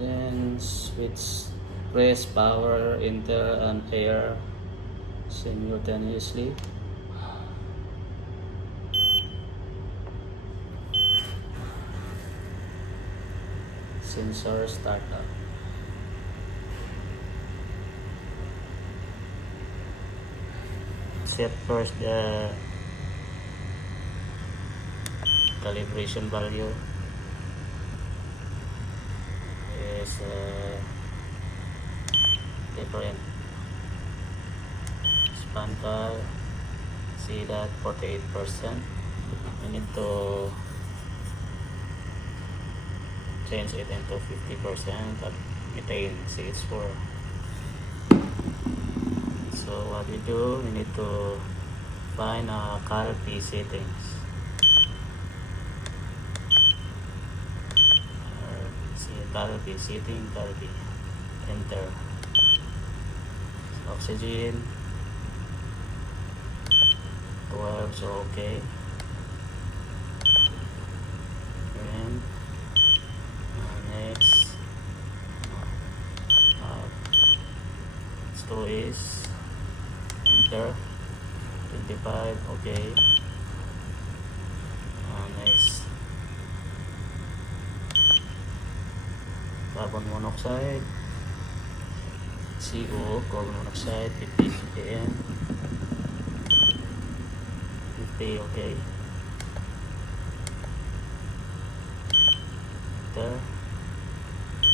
Then switch, press power, enter and air simultaneously. Sensor startup. Set first the calibration value is different. Span cal, see that 48%. We need to change it into 50% at methane CH4. So what we do, we need to find cal P settings. See cal P setting, cal P, enter. Oxygen 12, so okay. And next so is enter 25, okay. Next carbon monoxide, CO, carbon monoxide 50 ppm, 50, okay. Enter.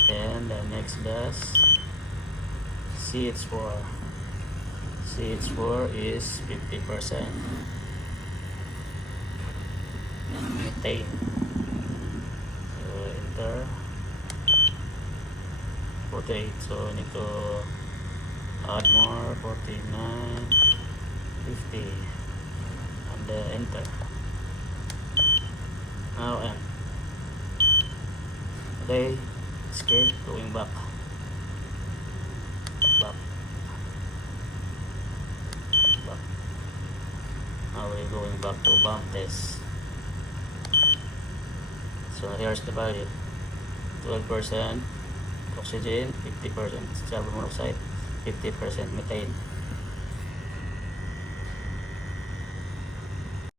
And the next gas CH4. CH4 is 50%. Methane. So enter. 48. So need to add more. 49, 50, and enter. Now end. Okay. Scared, going back. Back. Now we're going back to bomb test. So here's the value: 12% oxygen, 50% carbon monoxide, 50% methane.